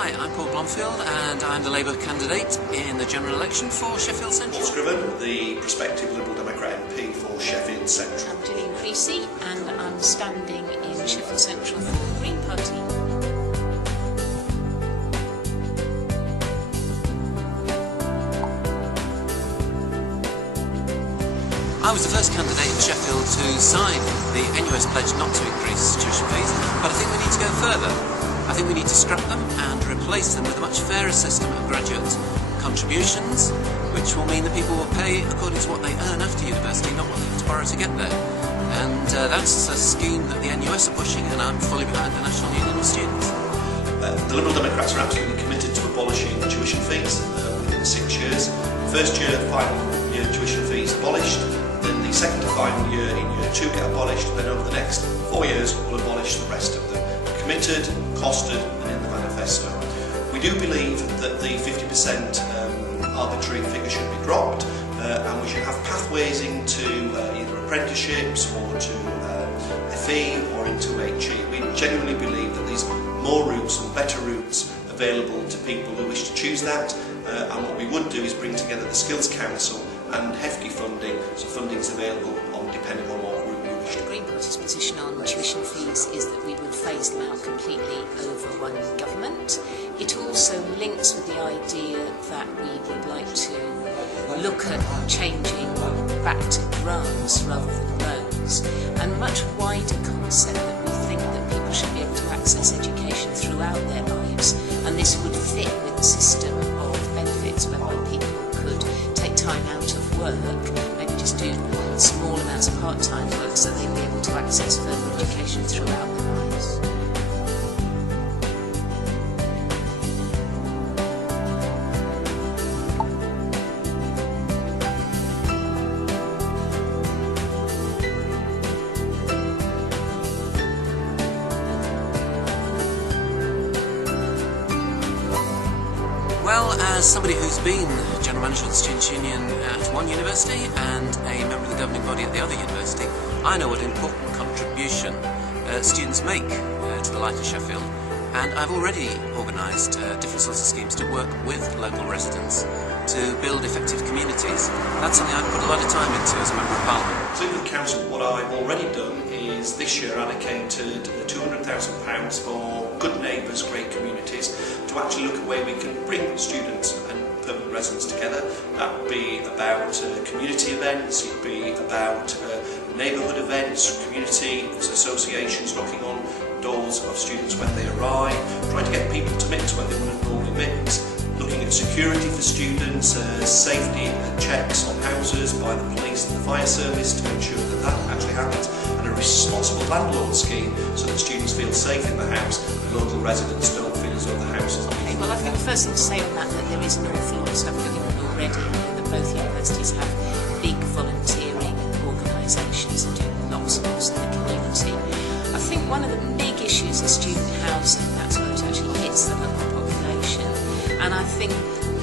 Hi, I'm Paul Blomfield and I'm the Labour candidate in the general election for Sheffield Central. Paul Scriven, the prospective Liberal Democrat MP for Sheffield Central. I'm Gillian Creasy and I'm standing in Sheffield Central for the Green Party. I was the first candidate in Sheffield to sign the NUS pledge not to increase tuition fees, but I think we need to go further. I think we need to scrap them and replace them with a much fairer system of graduate contributions, which will mean that people will pay according to what they earn after university, not what they have to borrow to get there. And that's a scheme that the NUS are pushing, and I'm fully behind the National Union of Students. The Liberal Democrats are absolutely committed to abolishing tuition fees within 6 years. First year, final year tuition fees abolished. Then the second to final year in year 2 get abolished, then over the next 4 years we'll abolish the rest of them. Committed, costed and in the manifesto. We do believe that the 50% arbitrary figure should be dropped and we should have pathways into either apprenticeships or to FE or into HE. We genuinely believe that there's more routes and better routes available to people who wish to choose that, and what we would do is bring together the Skills Council and hefty funding, so funding is available depending on what route you wish to. The Green Party's position on tuition fees is that we would phase them out completely over one government. It also links with the idea that we would like to look at changing back to grants rather than loans, and a much wider concept that we think that people should be able to access education throughout their lives, and this would fit with the system of benefits whereby people could take time out of work, maybe just do small amounts of part-time work so they'd be able to access further education throughout their lives. Well, as somebody who's been General Manager of the Students' Union at one university and a member of the governing body at the other university, I know what an important contribution students make to the life of Sheffield, and I've already organised different sorts of schemes to work with local residents to build effective communities. That's something I've put a lot of time into as a Member of Parliament. So with the Council, what I've already done is this year allocated £200,000 for good neighbours, great communities, to actually look at where we can bring students and permanent residents together. That would be about community events, it would be about neighbourhood events, community associations knocking on doors of students when they arrive, trying to get people to mix when they wouldn't normally mix, looking at security for students, safety checks on houses by the police and the fire service to ensure that that actually happens, and a responsible landlord scheme so that students feel safe in the house and local residents don't feel as though the house is Okay, well, I think the first thing to say on that there is an awful lot of stuff going on already, that both universities have big volunteering organisations and do lots and lots in the community. I think one of the big issues is student housing. That's where it actually hits the local population, and I think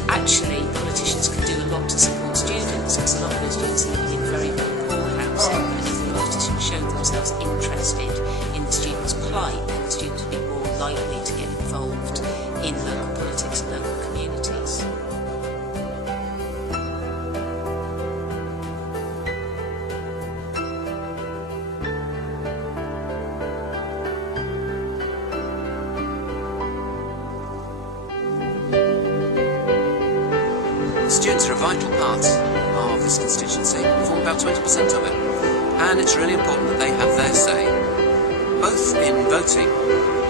actually politicians can do a lot to support students, because a lot of those students are living in very, very poor housing, and if the politicians showed themselves interested in the students' plight, then the students would be more likely to get involved in local politics and local communities. Students are a vital part of this constituency, form about 20% of it, and it's really important that they have their say, both in voting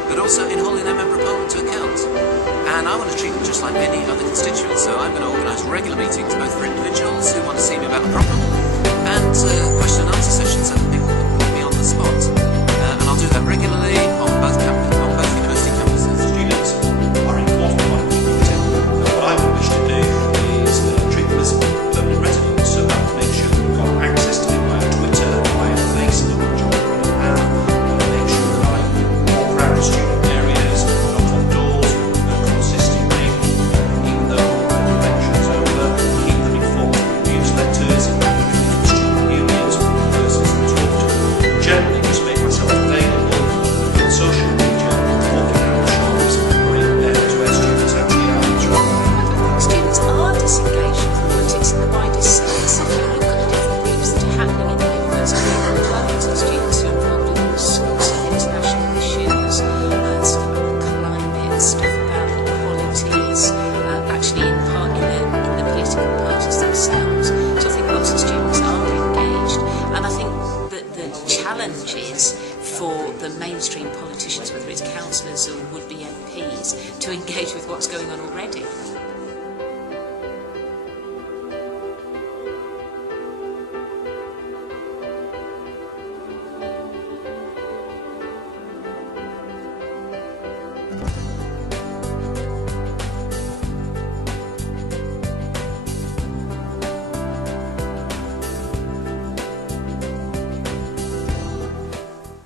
but also in holding their Member of Parliament to account. And I want to treat them just like any other constituents, so I'm going to organise regular meetings both for individuals who want to see me about a problem and question and answer sessions so that people can put me on the spot, and I'll do that regularly on both university campuses. Students are an important part of the community, and what I would wish to do is treat them as permanent residents, so that would make sure that we've got access to them via Twitter, via Facebook, which I already have, make sure that I walk around student areas, knock on doors consistently, even though the election's over, keep them informed through newsletters, to engage with what's going on already.